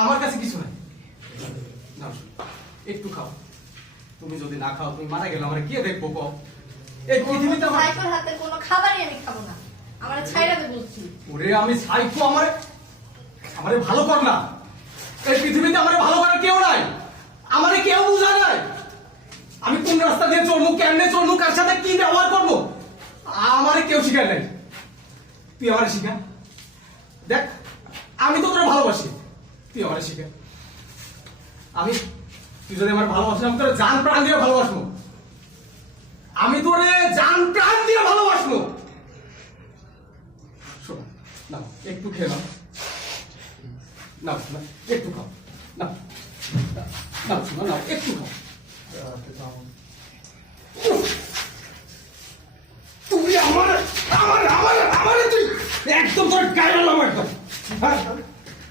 আমার কাছে কিছু নাই। নাও একটু খাও। তুমি যদি না খাও তুমি মারা গেলে আমরা কে দেখবো কও? এই পৃথিবীতে আমার সাইকোর হাতে কোনো খাবারই আমি খাবো না। আমার ছাইরা দে বলছি। ওরে আমি সাইকো, আমারে ভালো কর না। এই পৃথিবীতে আমারে ভালো করার কেউ নাই, আমারে কেউ বুঝা নাই। আমি কোন রাস্তা দিয়ে চলবো, কেমনে চলবো, কার সাথে কি ব্যবহার করবো আমারে কেউ শিখায় নাই। তুই আমারে শিখা। দেখ আমি তো তোরে ভালোবাসি, তুই আমারে শিখা। তুই যদি আমার ভালোবাসি আমি তোরে জান প্রাণ দিয়ে ভালোবাসবো। আমি তোরে জান প্রাণ দিয়ে ভালোবাসবো। শোনো না, একটু খেয়ে নাও। না না একটু খাও। না না শোনো না, একটু খাও। তুই আমার তুই একদম তোর গায়ে একদম।